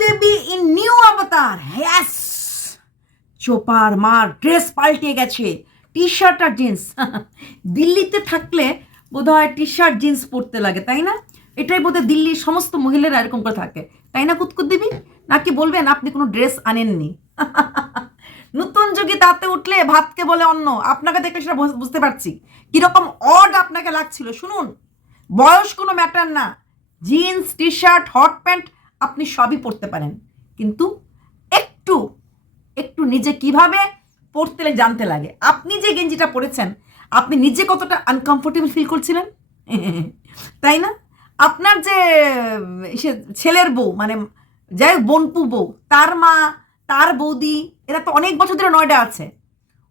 Devi in new avatar has চোপার মার dress পাল্টে গেছে টি শার্ট আর জিন্স দিল্লিতে থাকলে বোধহয় টি শার্ট জিন্স পরতে লাগে তাই না এটাই বোধহয় দিল্লির সমস্ত মহিলারা এরকম করে থাকে তাই না কুতকুত দেবী নাকি বলবেন আপনি কোনো ড্রেস আনেননি নতুন যুগে তাতে উঠলে ভাতকে বলে অন্য আপনাকে দেখলে সেটা বুঝতে পারছি কীরকম অড আপনাকে লাগছিল শুনুন বয়স কোনো ম্যাটার না jeans T shirt hot pant আপনি সবই পরতে পারেন। কিন্তু একটু একটু নিজে কীভাবে পড়তে জানতে লাগে। আপনি যে গেঞ্জিটা পরেছেন, আপনি নিজে কতটা আনকমফোর্টেবল ফিল করছিলেন? তাই না? আপনার যে, সে ছেলের বউ মানে যাই বনপু বউ, তার মা, তার বৌদি, এরা তো অনেক বছর ধরে নয়ডা আছে।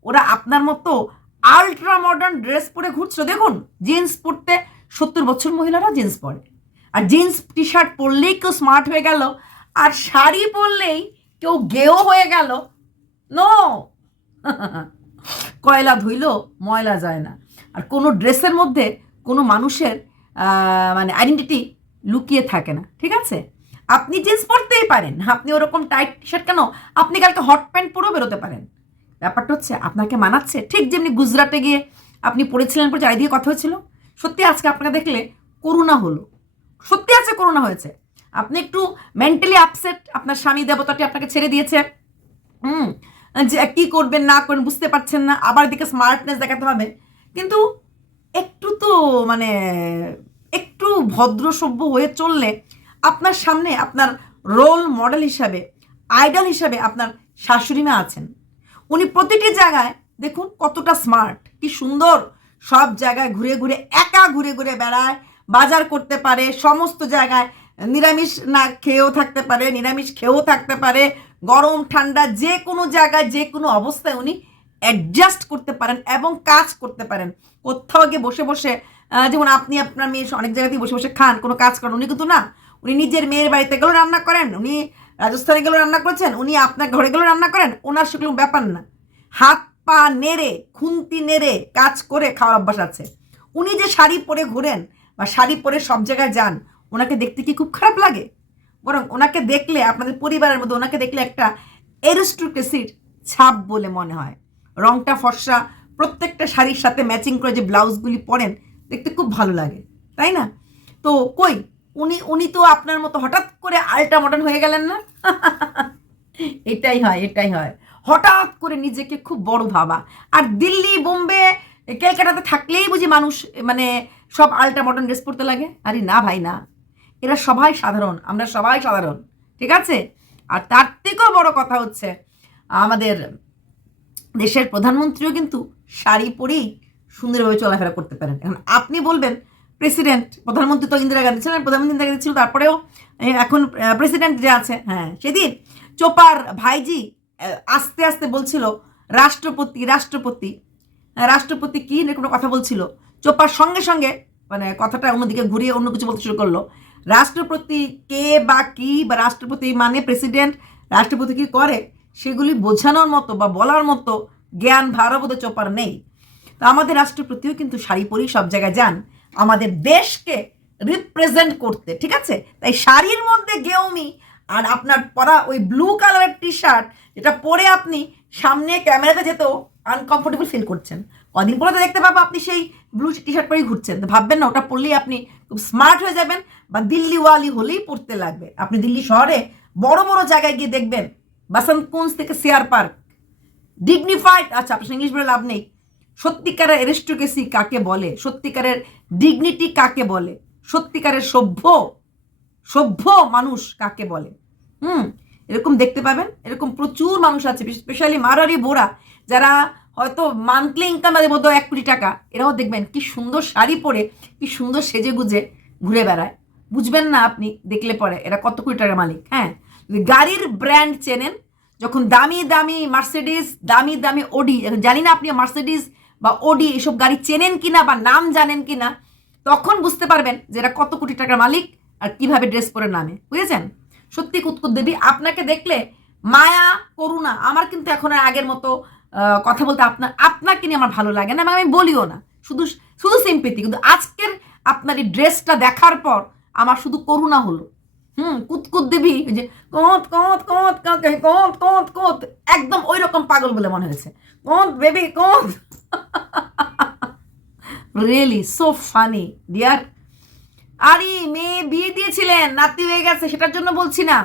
ওরা আপনার মতো আলট্রা মডার্ন ড্রেস পরে ঘুরছিল। দেখুন জিন্স পরতে সত্তর বছর মহিলারা জিন্স পরে। আর জিন্স টি শার্ট পরলেই কেউ স্মার্ট হয়ে গেল, আর শাড়ি পরলেই কেউ গেও হয়ে গেল। নো কয়লা ধুইলো, ময়লা যায় না। আর কোনো ড্রেসের মধ্যে কোনো মানুষের মানে আইডেন্টিটি লুকিয়ে থাকে না, ঠিক আছে? আপনি জিন্স পরতেই পারেন, আপনি ওরকম টাইট টি শার্ট কেন? আপনি কালকে হট প্যান্ট পরেও বেরোতে পারেন। ব্যাপারটা হচ্ছে, আপনাকে মানাচ্ছে, ঠিক যেমনি গুজরাটে গিয়ে আপনি পড়েছিলেন পরে চারিদিকে কথা হয়েছিল, সত্যি আজকে আপনাকে দেখলে করুণা হলো। সত্যি আছে, করোনা হয়েছে। আপনি একটু মেন্টালি আপসেট আপনার স্বামী দেবতাটি আপনাকে ছেড়ে দিয়েছে। হুম, যে কি করবেন, না করবেন, বুঝতে পারছেন না, আবার দিকে স্মার্টনেস দেখাতে হবে। কিন্তু একটু তো মানে একটু ভদ্র সভ্য হয়ে চললে আপনার সামনে আপনার রোল মডেল হিসাবে আইডল হিসাবে আপনার শাশুড়ি মা আছেন। উনি প্রতিটি জায়গায় দেখুন কতটা স্মার্ট কি সুন্দর, সব জায়গায় ঘুরে ঘুরে, একা ঘুরে ঘুরে বেড়ায় বাজার করতে পারে, সমস্ত জায়গায় নিরামিষ না খেয়েও থাকতে পারে, নিরামিষ খেয়েও থাকতে পারে, গরম, ঠান্ডা, যে কোনো জায়গায়, যে কোনো অবস্থায় উনি অ্যাডজাস্ট করতে পারেন এবং কাজ করতে পারেন। কোথাও গিয়ে বসে বসে যেমন আপনি আপনার মেয়ে অনেক জায়গাতেই বসে বসে খান, কোনো কাজ করেন, উনি কিন্তু না, উনি নিজের মেয়ের বাড়িতে গেলেও রান্না করেন, উনি রাজস্থানে গেলেও রান্না করেছেন, উনি আপনার ঘরে গেলেও রান্না করেন, ওনার সেগুলো ব্যাপার না। হাত পা নেড়ে, খুন্তি নেড়ে কাজ করে খাওয়ার অভ্যাস আছে। উনি যে শাড়ি পরে ঘোরেন বা শাড়ি পরে সব জায়গায় যান, ওনাকে দেখতে কি খুব খারাপ লাগে? বরং ওনাকে দেখলে, আপনাদের পরিবারের মধ্যে ওনাকে দেখলে একটা এরিস্টোক্রেসির ছাপ বলে মনে হয়। রংটা, ফর্সা, প্রত্যেকটা শাড়ির সাথে ম্যাচিং করে যে ব্লাউজগুলি পরেন, দেখতে খুব ভালো লাগে, তাই না? তো কই, উনি উনি তো আপনার মতো হঠাৎ করে আল্ট্রা মডার্ন হয়ে গেলেন না? এটাই হয় এটাই হয়। হঠাৎ করে নিজেকে খুব বড় ভাবা। আর দিল্লি, বোম্বে ক্যালকাটাতে থাকলেই বুঝি মানুষ মানে সব আল্ট্রা মডার্ন ড্রেস পরতে লাগে। আরে না ভাই, না। এরা সবাই সাধারণ, আমরা সবাই সাধারণ, ঠিক আছে? আর তার থেকেও বড় কথা হচ্ছে, আমাদের দেশের প্রধানমন্ত্রীও কিন্তু শাড়ি পরেই সুন্দরভাবে চলাফেরা করতে পারেন এখন আপনি বলবেন প্রেসিডেন্ট প্রধানমন্ত্রী তো ইন্দিরা গান্ধী ছিলেন, প্রধানমন্ত্রী ইন্দিরা গান্ধী ছিল, তারপরেও এখন প্রেসিডেন্ট যে আছে হ্যাঁ সেদিন চোপার ভাইজি আস্তে আস্তে বলছিল, রাষ্ট্রপতি রাষ্ট্রপতি। রাষ্ট্রপতি কি এরকম কথা বলছিল? চোপার সঙ্গে সঙ্গে মানে কথাটা অন্যদিকে ঘুরিয়ে অন্য কিছু বলতে শুরু করল। রাষ্ট্রপতি কে বা কি বা রাষ্ট্রপতি মানে প্রেসিডেন্ট, রাষ্ট্রপতি কি করে, সেগুলি বোঝানোর মতো বা বলার মতো জ্ঞান ভারবোধ চোপার নেই। তো আমাদের রাষ্ট্রপতিও কিন্তু শাড়ি পরেই সব জায়গায় যান। আমাদের দেশকে রিপ্রেজেন্ট করতে, ঠিক আছে? তাই শাড়ির মধ্যে গেউমি আর আপনার পরা ওই ব্লু কালারের টি শার্ট যেটা পরে আপনি সামনে ক্যামেরাতে যেতেও আনকমফোর্টেবল ফিল করছেন। কদিন পরে তো দেখতে পাবো আপনি সেই ব্লু টি শার্ট পরেই ঘুরছেন। তো ভাববেন না, ওটা পরলেই আপনি খুব স্মার্ট হয়ে যাবেন বা দিল্লিওয়ালি হলেই পড়তে লাগবে। আপনি দিল্লি শহরে বড় বড় জায়গায় গিয়ে দেখবেন বাসন্ত কুঞ্জ থেকে সিয়ার পার্ক ডিগনিফাইড আচ্ছা আপনার ইংলিশ বলে লাভ নেই। সত্যিকারের এরিস্টোক্রেসি কাকে বলে? সত্যিকারের ডিগনিটি কাকে বলে? সত্যিকারের সভ্য সভ্য মানুষ কাকে বলে? হুম এরকম দেখতে পাবেন, এরকম প্রচুর মানুষ আছে স্পেশালি মারারি বোরা, যারা হয়তো মান্থলি ইনকাম তাদের মধ্যে এক কোটি টাকা, এরাও দেখবেন কি সুন্দর শাড়ি পরে, কি সুন্দর সেজে গুজে ঘুরে বেড়ায়। বুঝবেন না আপনি, দেখলে পরে এরা কত কোটি টাকার মালিক হ্যাঁ? গাড়ির ব্র্যান্ড চেনেন, যখন দামি দামি মার্সিডিস দামি দামি ওডি জানি না আপনি মার্সিডিস বা ওডি এসব গাড়ি চেনেন কি না বা নাম জানেন কিনা, তখন বুঝতে পারবেন যে এরা কত কোটি টাকার মালিক আর কীভাবে ড্রেস পরে নামে, বুঝেছেন? সত্যি কুতকুত দেবী, আপনাকে দেখলে মায়া, করুণা, আমার কিন্তু এখন আর আগের মতো কথা বলতে আপনার আপনাকে নিয়ে আমার ভালো লাগে না, আমি বলিও না। শুধু শুধু সিম্পেতি কিন্তু আজকের আপনার এই ড্রেসটা দেখার পর আমার শুধু করুণা হলো। হুম, কুতকুত দিবি যে কত কত কত কত কত কত কত একদম ওই রকম পাগল বলে মনে হয়েছে। কত বেবি কত। রিয়েলি সো ফানি ডিয়ার আরে, মেয়ে বিয়ে দিয়েছিলেন, নাতি হয়ে গেছে, সেটার জন্য বলছি না।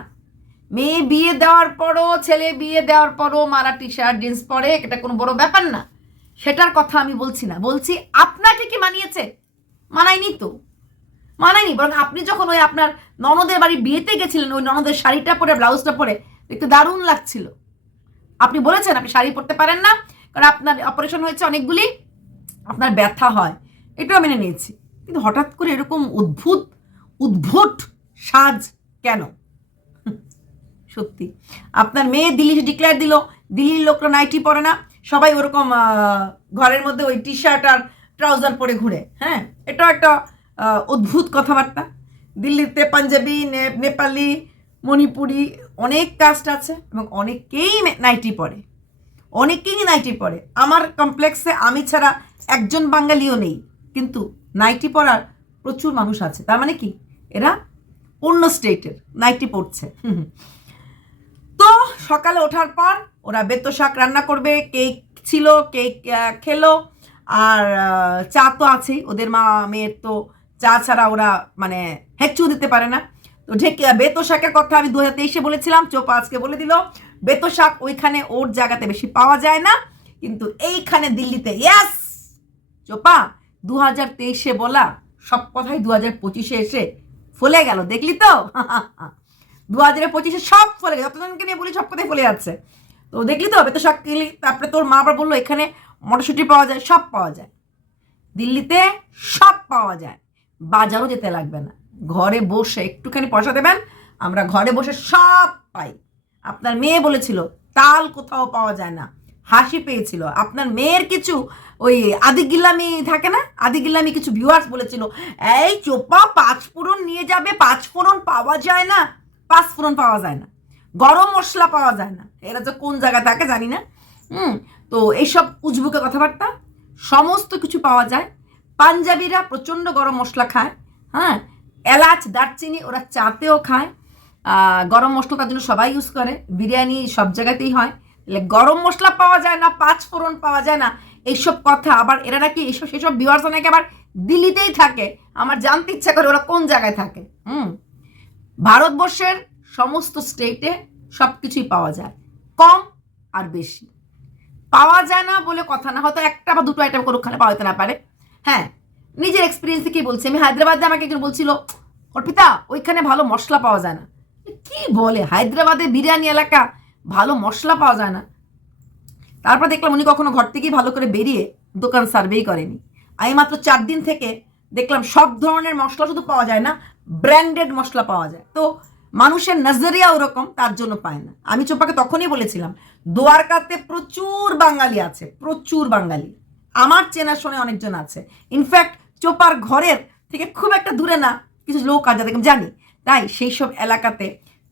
মেয়ে বিয়ে দেওয়ার পরও, ছেলে বিয়ে দেওয়ার পরও মারা টি শার্ট জিন্স পরে, এটা কোনো বড় ব্যাপার না। সেটার কথা আমি বলছি না। বলছি, আপনাকে কি মানিয়েছে? মানায়নি তো। মানায়নি, বরং আপনি যখন ওই আপনার ননদের বাড়ি বিয়েতে গেছিলেন, ওই ননদের শাড়িটা পরে, ব্লাউজটা পরে, একটু দারুণ লাগছিল। আপনি বলেছেন, আপনি শাড়ি পরতে পারেন না, কারণ আপনার অপারেশন হয়েছে অনেকগুলি, আপনার ব্যথা হয়। এটাও মেনে নিয়েছি। কিন্তু হঠাৎ করে এরকম উদ্ভুত, উদ্ভুট সাজ কেন? সত্যি। আপনার মেয়ে দিল্লি ডিক্লেয়ার দিল, দিল্লির লোকরা নাইটি পরে না, সবাই ওরকম ঘরের মধ্যে ওই টি শার্ট আর ট্রাউজার পরে ঘুরে হ্যাঁ? এটাও একটা অদ্ভুত কথাবার্তা। দিল্লিতে পাঞ্জাবি নেপালি, মণিপুরি অনেক কাস্ট আছে এবং অনেকেই নাইটি পরে। অনেকেই নাইটি পরে। আমার কমপ্লেক্সে আমি ছাড়া একজন বাঙালিও নেই। কিন্তু নাইটি পরার প্রচুর মানুষ আছে। তার মানে কি? এরা অন্য স্টেটের নাইটি পড়ছে। তো সকালে ওঠার পর ওরা বেতো শাক রান্না করবে, কেক ছিল, কেক খেলো, আর চা তো আছেই। ওদের মা, মেয়ের তো চা ছাড়া ওরা মানে হেঁচু দিতে পারে না। তো ঢেকে বেতো শাকের কথা আমি দু হাজার তেইশে বলেছিলাম, চোপা আজকে বলে দিল। বেতো শাক ওইখানে ওর জায়গাতে বেশি পাওয়া যায় না। কিন্তু এইখানে দিল্লিতে ইয়াস চোপা দু হাজার তেইশে বলা সব কথাই দু হাজার পঁচিশে এসে ফলে গেল, দেখলি তো? দু হাজার পঁচিশে সব ফলে গেল, যতজনকে নিয়ে বলি সব কথাই ফলে যাচ্ছে। তো দেখলি তো? বেতো শাক কিনলি, তারপরে তোর মা আবার বলল, এখানে মটরশুঁটি পাওয়া যায়, সব পাওয়া যায়। দিল্লিতে সব পাওয়া যায়, বাজারও যেতে লাগবে না। ঘরে বসে একটুখানি পয়সা দেবেন, আমরা ঘরে বসে সব পাই। আপনার মেয়ে বলেছিল, তাল কোথাও পাওয়া যায় না। হাসি পেয়েছিল। আপনার মেয়ের কিছু ওই আদিগিল্লামি থাকে না? আদি আদিগিল্লামি কিছু ভিউয়ার্স বলেছিল, এই চোপা পাঁচ ফোড়ন নিয়ে যাবে, পাঁচ ফোড়ন পাওয়া যায় না। পাঁচ ফোড়ন পাওয়া যায় না। গরম মশলা পাওয়া যায় না। এরা যে কোন জায়গায় থাকে জানি না। হুম, তো এইসব উজবুকে কথাবার্তা, সমস্ত কিছু পাওয়া যায়। পাঞ্জাবিরা প্রচণ্ড গরম মশলা খায় হ্যাঁ? এলাচ, দারচিনি ওরা চাতেও খায়। গরম মশলা তার জন্য সবাই ইউজ করে। বিরিয়ানি সব জায়গাতেই হয়। গরম মশলা পাওয়া যায় না, পাঁচ ফোড়ন পাওয়া যায় না, এইসব কথা। আবার এরা নাকি এইসব সেসব বিভার্স নাকি আবার দিল্লিতেই থাকে। আমার জানতে ইচ্ছা করে ওরা কোন জায়গায় থাকে। হুম? ভারতবর্ষের সমস্ত স্টেটে সব কিছুই পাওয়া যায়। কম আর বেশি। পাওয়া যায় না বলে কথা না, হয়তো একটা বা দুটো আইটেম কোনোখানে পাওয়া যেতে না পারে। হ্যাঁ নিজের এক্সপিরিয়েন্স থেকেই বলছি। আমি হায়দ্রাবাদে আমাকে একজন বলছিল, অর্পিতা, ওইখানে ভালো মশলা পাওয়া যায় না। কি বলে? হায়দ্রাবাদে বিরিয়ানি এলাকা ভালো মশলা পাওয়া যায় না। তারপর দেখলাম উনি কখনো ঘর থেকেই ভালো করে বেরিয়ে দোকান সার্ভেই করেনি। আমি মাত্র চার দিন থেকে দেখলাম সব ধরনের মশলা শুধু পাওয়া যায় না ব্র্যান্ডেড মশলা পাওয়া যায়। তো মানুষের নজরিয়া ওরকম, তার জন্য পায় না। আমি চোপাকে তখনই বলেছিলাম, দোয়ারকাতে প্রচুর বাঙালি আছে, প্রচুর বাঙালি। আমার চেনাশোনে অনেকজন আছে। ইনফ্যাক্ট চোপার ঘরের থেকে খুব একটা দূরে না, কিছু লোক আছে, যাদেরকে জানি। তাই সেই সব এলাকাতে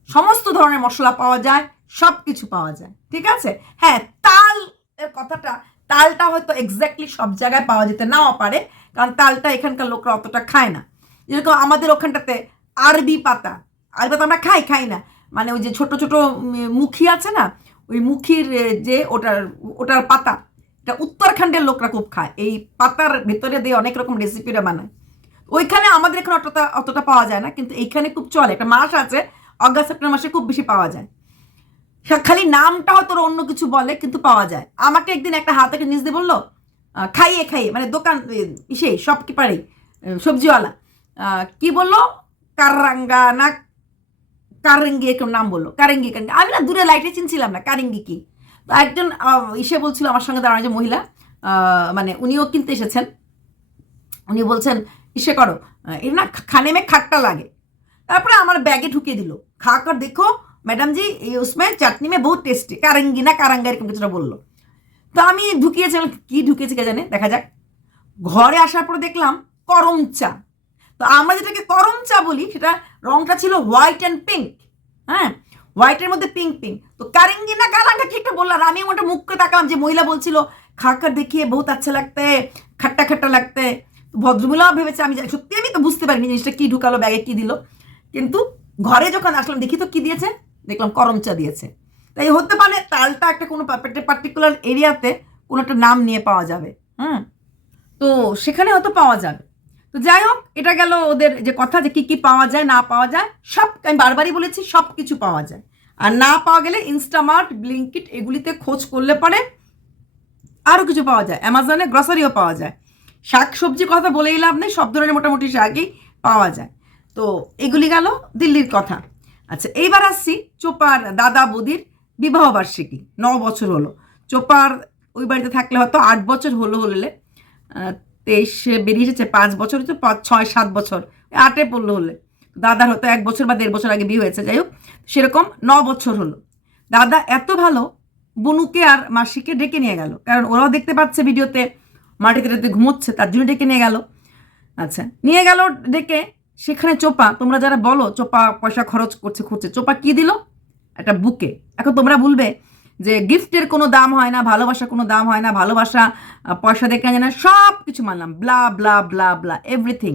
সমস্ত ধরনের মশলা পাওয়া যায় সব কিছু পাওয়া যায়, ঠিক আছে? হ্যাঁ তাল এর কথাটা, তালটা হয়তো এক্স্যাক্টলি সব জায়গায় পাওয়া যেতে নাও পারে, কারণ তালটা এখানকার লোকরা অতটা খায় না। যেরকম আমাদের ওখানটাতে আরবি পাতা আরবি পাতা আমরা খাই খাই না। মানে ওই যে ছোট ছোট মুখী আছে না, ওই মুখির যে ওটার ওটার পাতা, এটা উত্তরাখণ্ডের লোকরা খুব খায়। এই পাতার ভেতরে দিয়ে অনেক রকম রেসিপিরা বানায়। ওইখানে আমাদের এখানে অতটা অতটা পাওয়া যায় না, কিন্তু এইখানে খুব চলে। একটা মাস আছে, অগাস্ট, সেপ্টেম্বর মাসে খুব বেশি পাওয়া যায়। খালি নামটা হয়তো অন্য কিছু বলে, কিন্তু পাওয়া যায়। আমাকে একদিন একটা হাত নিজ দিয়ে বলল খাইয়ে খাইয়ে। মানে দোকান কি পারে সবজিওয়ালা। কি বলল? কারাঙ্গা না কারেঙ্গি এরকম নাম বলল। কারেঙ্গি কারেঙ্গি আমি না দূরে লাইটে চিনছিলাম না কারেঙ্গি কি? তো একজন ইসে বলছিল আমার সঙ্গে দাঁড়ানো যে মহিলা মানে উনিও কিনতে এসেছেন। উনি বলছেন, ইসে করো। এর না খানে মে খাট্টা লাগে। তারপরে আমার ব্যাগে ঢুকিয়ে দিল। খা কর দেখো ম্যাডাম জি উসমে চাটনি মে বহুত টেস্টি কারেঙ্গি না কারাঙ্গা এরকম কিছুটা বলল তো আমি ঢুকিয়েছি কি ঢুকিয়েছি কে জানে দেখা যাক ঘরে আসার পরে দেখলাম করম চা তো আমরা যেটাকে করম চা বলি সেটা রংটা ছিল হোয়াইট অ্যান্ড পিঙ্ক হ্যাঁ? হোয়াইটের মধ্যে পিঙ্ক পিঙ্ক তো কারেঙ্গি না কারাঙ্গা কি একটা বললাম আমি ওটা মুখ করে তাকালাম যে মহিলা বলছিল খাকার দেখিয়ে বহুত আচ্ছা লাগতে, খাট্টা খাট্টা লাগতে। ভদ্রমহিলাও ভেবেছে, আমি সত্যি আমি তো বুঝতে পারিনি জিনিসটা কি ঢুকালো, ব্যাগে কি দিল। কিন্তু ঘরে যখন আসলাম, দেখি তো কি দিয়েছে। দেখলাম করম চা দিয়েছে তাই হতে পারে তালটা একটা কোনো পার্টিকুলার এরিয়াতে কোনো একটা নাম নিয়ে পাওয়া যাবে। হুম? তো সেখানে হয়তো পাওয়া যাবে। তো যাই হোক, এটা গেল ওদের যে কথা যে কি কি পাওয়া যায়, না পাওয়া যায়, সব আমি বারবারই বলেছি, সব কিছু পাওয়া যায়। আর না পাওয়া গেলে ইনস্টামার্ট ব্লিঙ্কিট এগুলিতে খোঁজ করলে পরে আরও কিছু পাওয়া যায়। অ্যামাজনে গ্রসারিও পাওয়া যায়। শাক সবজির কথা বলেই লাভ নেই, সব ধরনের মোটামুটি শাকই পাওয়া যায়। তো এগুলি গেল দিল্লির কথা। আচ্ছা এইবার আসছি চোপার দাদা বৌদির বিবাহ বার্ষিকী ন বছর হলো। চোপার ওই বাড়িতে থাকলে হয়তো আট বছর হলো হলে তেইশে বেরিয়ে এসেছে, পাঁচ বছর তো পাঁচ, ছয়, সাত বছর, আটে পড়ল হলে। দাদার হয়তো এক বছর বা দেড় বছর আগে বিয়ে হয়েছে যাই হোক সেরকম ন বছর হলো। দাদা এত ভালো, বনুকে আর মাসিকে ডেকে নিয়ে গেল, কারণ ওরাও দেখতে পাচ্ছে ভিডিওতে, মাটিতে টাটিতে ঘুমোচ্ছে, তার জন্য ডেকে নিয়ে গেল। আচ্ছা নিয়ে গেল ডেকে, সেখানে চোপা, তোমরা যারা বলো, চোপা পয়সা খরচ করছে, খুঁজছে, চোপা কি দিল? একটা বুকে। এখন তোমরা বলবে যে গিফটের কোনো দাম হয় না, ভালোবাসা কোনো দাম হয় না, ভালোবাসা পয়সা দেখে যায় না সব কিছু মানলাম blah blah blah blah everything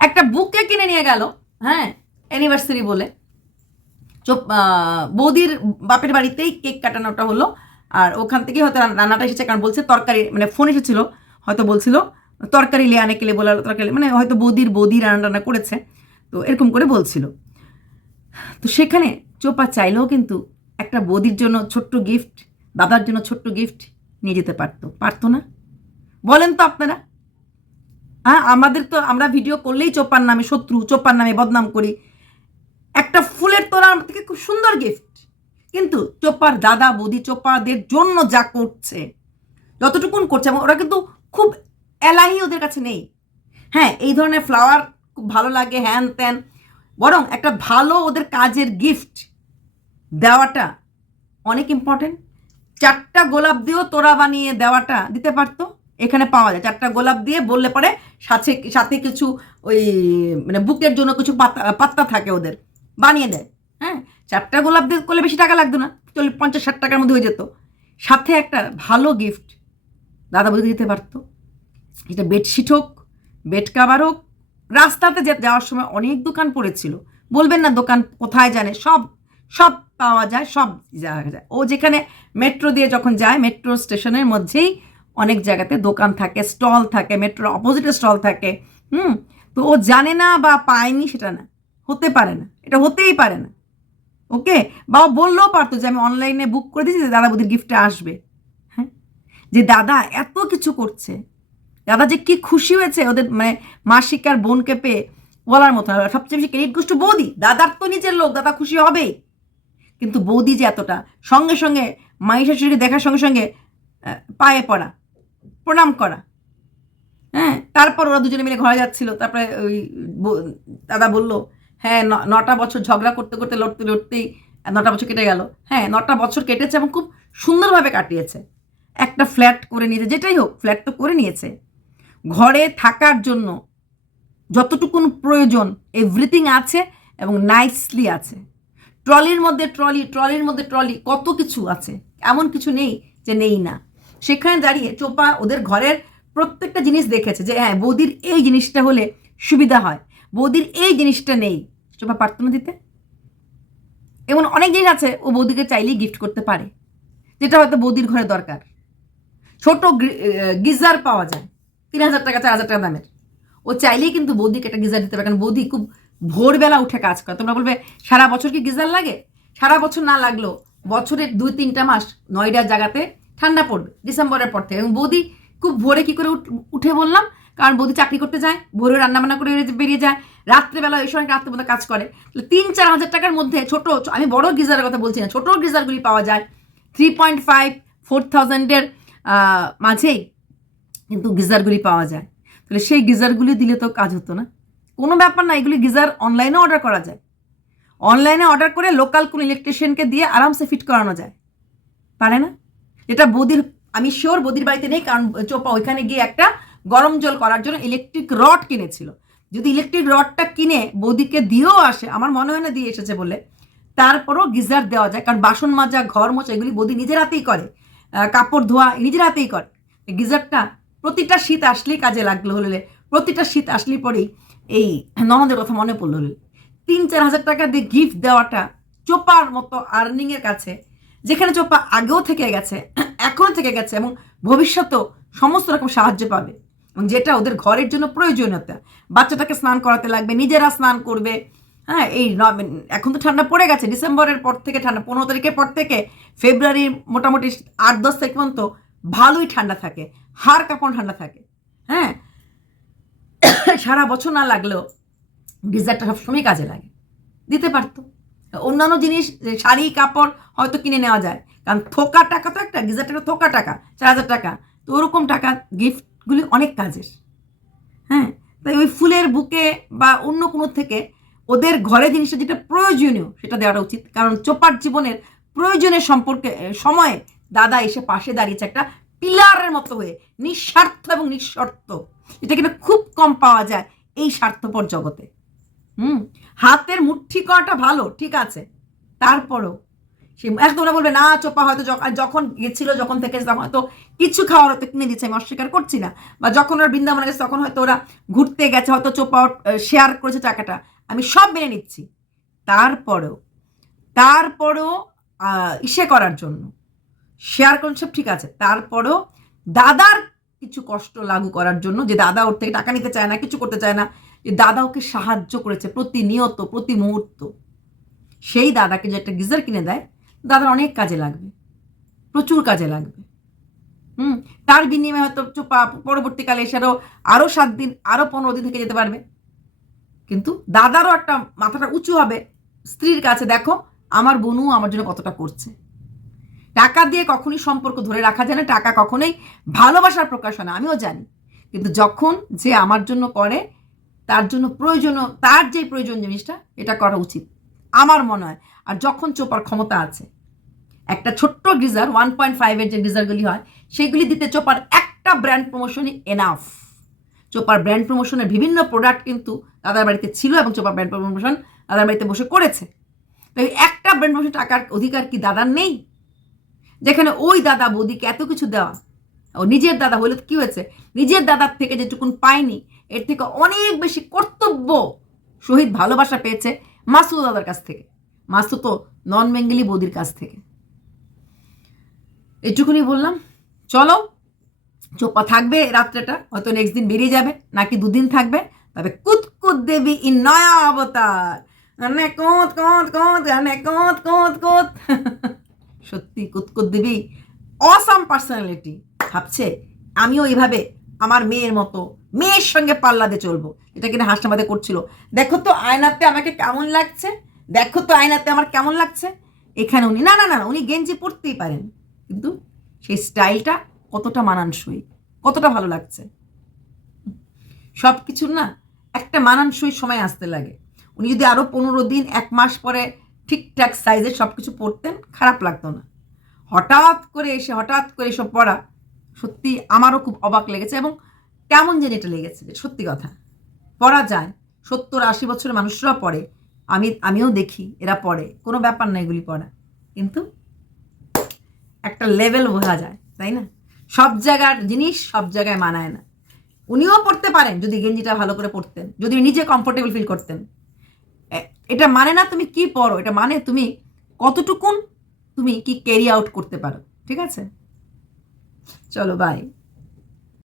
একটা বুকে কিনে নিয়ে গেল হ্যাঁ অ্যানিভার্সারি বলে। চোপ বৌদির বাপের বাড়িতেই কেক কাটানোটা হলো, আর ওখান থেকে হয়তো রান্নাটা এসেছে, কারণ বলছে তরকারি মানে ফোন এসেছিল, হয়তো বলছিল, তরকারি লিয়ে আনে, কেলে বলে তরকারি মানে হয়তো বৌদির, বৌদি রান্না টান্না করেছে, তো এরকম করে বলছিল। তো সেখানে চোপা চাইলেও কিন্তু একটা বৌদির জন্য ছোট্ট গিফট দাদার জন্য ছোট্ট গিফট নিয়ে যেতে পারতো। পারতো না? বলেন তো আপনারা। হ্যাঁ আমাদের তো আমরা ভিডিও করলেই চোপার নামে শত্রু, চোপার নামে বদনাম করি। একটা ফুলের তোরা আমার থেকে খুব সুন্দর গিফট কিন্তু চোপার দাদা, বৌদি চোপাদের জন্য যা করছে, যতটুকুন করছে, এবং ওরা কিন্তু খুব এলাহি ওদের কাছে নেই। হ্যাঁ এই ধরনের ফ্লাওয়ার খুব ভালো লাগে, হ্যান ত্যান। বরং একটা ভালো ওদের কাজের গিফট দেওয়াটা অনেক ইম্পর্টেন্ট চারটা গোলাপ দিয়েও তোরা বানিয়ে দেওয়াটা দিতে পারতো। এখানে পাওয়া যায়। চারটা গোলাপ দিয়ে বললে পরে সাথে সাথে কিছু ওই মানে বুকের জন্য কিছু পাতা, পাত্তা থাকে ওদের। বানিয়ে দেয়। হ্যাঁ? চারটা গোলাপ দিয়ে করলে বেশি টাকা লাগতো না। চল্লিশ, পঞ্চাশ, ষাট টাকার মধ্যে হয়ে যেত। সাথে একটা ভালো গিফট দাদা বৌদি দিতে পারতো। এটা বেডশিট হোক বেড কাভার হোক, রাস্তাতে যাওয়ার সময় অনেক দোকান পড়েছিল। বলবেন না দোকান কোথায় জানে, সব সব পাওয়া যায়, সব জায়গা যায়। ও যেখানে মেট্রো দিয়ে যখন যায় মেট্রো স্টেশনের মধ্যেই অনেক জায়গাতে দোকান থাকে স্টল থাকে মেট্রোর অপোজিটে স্টল থাকে, হুম? তো ও জানে না বা পায়নি সেটা না, হতে পারে না, এটা হতেই পারে না, ওকে? বা ও বললেও পারতো যে আমি অনলাইনে বুক করে দিয়েছি যে দাদা বৌদির গিফটটা আসবে হ্যাঁ? যে দাদা এত কিছু করছে, দাদা যে কি খুশি হয়েছে ওদের মানে মাসিক আর বোনকে পেয়ে বলার মতো সবচেয়ে বেশি ক্রেডিট গোষ্ঠ বৌদি, দাদার তো নিজের লোক, দাদা খুশি হবেই। কিন্তু বৌদি যে এতটা, সঙ্গে সঙ্গে মাই শাশুড়িকে দেখার সঙ্গে সঙ্গে পায়ে পড়া, প্রণাম করা। হ্যাঁ তারপর ওরা দুজনে মিলে ঘরে যাচ্ছিল। তারপরে ওই দাদা বলল হ্যাঁ নটা বছর ঝগড়া করতে করতে লড়তে লড়তেই নটা বছর কেটে গেল। হ্যাঁ নটা বছর কেটেছে এবং খুব সুন্দরভাবে কাটিয়েছে। একটা ফ্ল্যাট করে নিয়েছে, যেটাই হোক, ফ্ল্যাট তো করে নিয়েছে। ঘরে থাকার জন্য যতটুকুন প্রয়োজন, এভরিথিং আছে এবং নাইসলি আছে। ট্রলির মধ্যে ট্রলি, ট্রলির মধ্যে ট্রলি, কত কিছু আছে। এমন কিছু নেই যে নেই না। সেখানে দাঁড়িয়ে চোপা ওদের ঘরের প্রত্যেকটা জিনিস দেখেছে যে হ্যাঁ বৌদির এই জিনিসটা হলে সুবিধা হয়। বৌদির এই জিনিসটা নেই। চোপা পারতো না দিতে। এমন অনেক জিনিস আছে, ও বৌদিকে চাইলেই গিফট করতে পারে, যেটা হয়তো বৌদির ঘরে দরকার। ছোট গিজার পাওয়া যায়, তিন হাজার টাকা, চার হাজার টাকা দামের। ও চাইলেই কিন্তু বৌদিকে একটা গিজার দিতে পারে, কারণ বৌদি খুব ভোরবেলা উঠে কাজ করে। তোমরা বলবে, সারা বছর কি গিজার লাগে? সারা বছর না লাগল বছরের দুই তিনটা মাস নয়ডার জায়গাতে ঠান্ডা পড়বে, ডিসেম্বরের পর থেকে। এবং বৌদি খুব ভোরে কি করে উঠ- বললাম, কারণ বৌদি চাকরি করতে যায়, ভোরে রান্নাবান্না করে বেরিয়ে- যায়, রাত্রেবেলা ওই সময় রাত্রে মধ্যে কাজ করে। তিন চার হাজার টাকার মধ্যে ছোট আমি বড় গিজারের কথা বলছি না, ছোটো গিজারগুলি পাওয়া যায়। থ্রি পয়েন্ট ফাইভ ফোর থাউজেন্ডের মাঝেই কিন্তু গিজারগুলি পাওয়া যায়। তাহলে সেই গিজারগুলি দিলে তো কাজ হতো না। কোনো ব্যাপার না, এগুলি গিজার অনলাইনে অর্ডার করা যায়। অনলাইনে অর্ডার করে লোকাল কোনো ইলেকট্রিশিয়ানকে দিয়ে আরামসে ফিট করানো যায়। পারে না? এটা বদির, আমি শিওর বদির বাড়িতে নেই, কারণ চোপা ওইখানে গিয়ে একটা গরম জল করার জন্য ইলেকট্রিক রড কিনেছিল। যদি ইলেকট্রিক রডটা কিনে বৌদিকে দিয়েও আসে, আমার মনে হয় না দিয়ে এসেছে বলে, তারপরও গিজার দেওয়া যায়, কারণ বাসন মাজা, ঘর মোছা, এগুলি বৌদি নিজের হাতেই করে কাপড় ধোয়া নিজের হাতেই করে। গিজারটা প্রতিটা শীত আসলেই কাজে লাগল হলে, প্রতিটা শীত আসলেই পরেই এই ননদের কথা মনে পড়ল তিন চার হাজার টাকা দিয়ে গিফট দেওয়াটা চোপার মতো আর্নিংয়ের কাছে, যেখানে চোপা আগেও থেকে গেছে এখনও থেকে গেছে এবং ভবিষ্যতেও সমস্ত রকম সাহায্য পাবে। এবং যেটা ওদের ঘরের জন্য প্রয়োজনীয়তা, বাচ্চাটাকে স্নান করাতে লাগবে, নিজেরা স্নান করবে। হ্যাঁ এই এখন তো ঠান্ডা পড়ে গেছে, ডিসেম্বরের পর থেকে ঠান্ডা, পনেরো তারিখের পর থেকে ফেব্রুয়ারি মোটামুটি আট দশ তারিখ পর্যন্ত ভালোই ঠান্ডা থাকে, হাড় কাঁপন ঠান্ডা থাকে। হ্যাঁ সারা বছর না লাগলেও গিজারটা সবসময় কাজে লাগে। দিতে পারতো। অন্যান্য জিনিস শাড়ি, কাপড় হয়তো কিনে নেওয়া যায়। কারণ থোকা টাকা তো একটা গিজারটা থোকা টাকা, চার হাজার টাকা। তো ওরকম টাকা গিফটগুলি অনেক কাজের। হ্যাঁ? তাই ওই ফুলের বুকে বা অন্য কোনো থেকে ওদের ঘরে জিনিসটা যেটা প্রয়োজনীয় সেটা দেওয়াটা উচিত। কারণ চোপার জীবনের প্রয়োজনের সম্পর্কে সময়ে দাদা এসে পাশে দাঁড়িয়েছে একটা পিলারের মতো হয়ে, নিঃস্বার্থ এবং নিঃশর্ত। এটা কিন্তু খুব কম পাওয়া যায় এই স্বার্থপর জগতে। হুম? হাতের মুঠি করাটা ভালো, ঠিক আছে। তারপরও সে এক তোমরা বলবে, না, চোপা হয়তো যখন গেছিল, যখন থেকে তখন হয়তো কিছু খাওয়ার হয়তো কিনে দিচ্ছে আমি অস্বীকার করছি না। বা যখন ওরা বৃন্দাবনে গেছে, তখন হয়তো ওরা ঘুরতে গেছে, হয়তো চোপা শেয়ার করেছে টাকাটা। আমি সব মেনে নিচ্ছি। তারপরেও তারপরেও ইসে করার জন্য শেয়ার সব ঠিক আছে। তারপরেও দাদার কিছু কষ্ট লাগু করার জন্য যে দাদা ওর থেকে টাকা নিতে চায় না, কিছু করতে চায় না, যে দাদা ওকে সাহায্য করেছে প্রতিনিয়ত, প্রতি মুহূর্ত। সেই দাদাকে যে একটা গিজার কিনে দেয়, দাদার অনেক কাজে লাগবে, প্রচুর কাজে লাগবে। হুম, তার বিনিময়ে হয়তো পরবর্তীকালে এসে আরও আরও সাত দিন আরও পনেরো দিন থেকে যেতে পারবে। কিন্তু দাদারও একটা মাথাটা উঁচু হবে, স্ত্রীর কাছে দেখো, আমার বোনও আমার জন্য কতটা করছে। টাকা দিয়ে কখনই সম্পর্ক ধরে রাখা যায় না, টাকা কখনোই ভালোবাসার প্রকাশ হয় না, আমিও জানি। কিন্তু যখন যে আমার জন্য করে, তার জন্য প্রয়োজনীয়, তার যে প্রয়োজন জিনিসটা, এটা করা উচিত। আমার মনে হয়। আর যখন চোপার ক্ষমতা আছে, একটা ছোট্ট গিজার ওয়ান পয়েন্ট ফাইভের যে গিজারগুলি হয়, সেগুলি দিতে চোপার একটা ব্র্যান্ড প্রমোশনই এনাফ চোপার ব্র্যান্ড প্রমোশনের বিভিন্ন প্রোডাক্ট কিন্তু দাদার বাড়িতে ছিল এবং চোপার ব্র্যান্ড প্রমোশন দাদার বাড়িতে বসে করেছে। তো একটা ব্র্যান্ড প্রমোশন টাকার অধিকার কি দাদার নেই? যেখানে ওই দাদা বৌদিকে এত কিছু দেওয়া, ও নিজের দাদা হলে কি হয়েছে? নিজের দাদার থেকে যেটুকুন পায়নি এর থেকে অনেক বেশি কর্তব্য শহীদ ভালোবাসা পেয়েছে মাসুদ দাদার কাছ থেকে। মাসু তো নন বেঙ্গলি বৌদির কাছ থেকে। এটুকুনি বললাম। চলো, চোপা থাকবে রাত্রেটা, হয়তো নেক্সট দিন বেরিয়ে যাবে, নাকি দুদিন থাকবে, তবে কুতকুত দেবী ইন নয়া অবতার। কোঁত কোঁত কোঁত কোঁত কোঁত। সত্যি কুতকুত দেবী? অসাম পার্সোনালিটি ভাবছে, আমিও এইভাবে আমার মেয়ের মতো, মেয়ের সঙ্গে পাল্লা দিয়ে চলবো। এটা কিনা হাসনাবাদে করছিল। দেখো তো আয়নাতে আমাকে কেমন লাগছে? দেখো তো আয়নাতে আমার কেমন লাগছে? এখানে উনি, না না না উনি গেঞ্জি পরতেই পারেন। কিন্তু সেই স্টাইলটা কতটা মানানসই, কতটা ভালো লাগছে। সব কিছুর না একটা মানানসই সময় আসতে লাগে। উনি যদি আরও পনেরো দিন, এক মাস পরে ঠিকঠাক সাইজের সব কিছু পরতেন, খারাপ লাগতো না। হঠাৎ করে এসে, হঠাৎ করে এসব পড়া সত্যি আমারও খুব অবাক লেগেছে এবং কেমন যেন এটা লেগেছে, সত্যি কথা। পড়া যায়, সত্তর আশি বছরের মানুষরা পড়ে, আমি, আমিও দেখি, এরা পড়ে, কোনো ব্যাপার না এগুলি পড়া। কিন্তু একটা লেভেল বোঝা যায়, তাই না? সব জায়গার জিনিস সব জায়গায় মানায় না। উনিও পড়তে পারেন, যদি গেঞ্জিটা ভালো করে পড়তেন যদি নিজে কমফোর্টেবল ফিল করতেন। এটা মানে না তুমি কি পড়ো, এটা মানে তুমি কতটুকুন তুমি কি ক্যারি আউট করতে পারো, ঠিক আছে? চলো বাই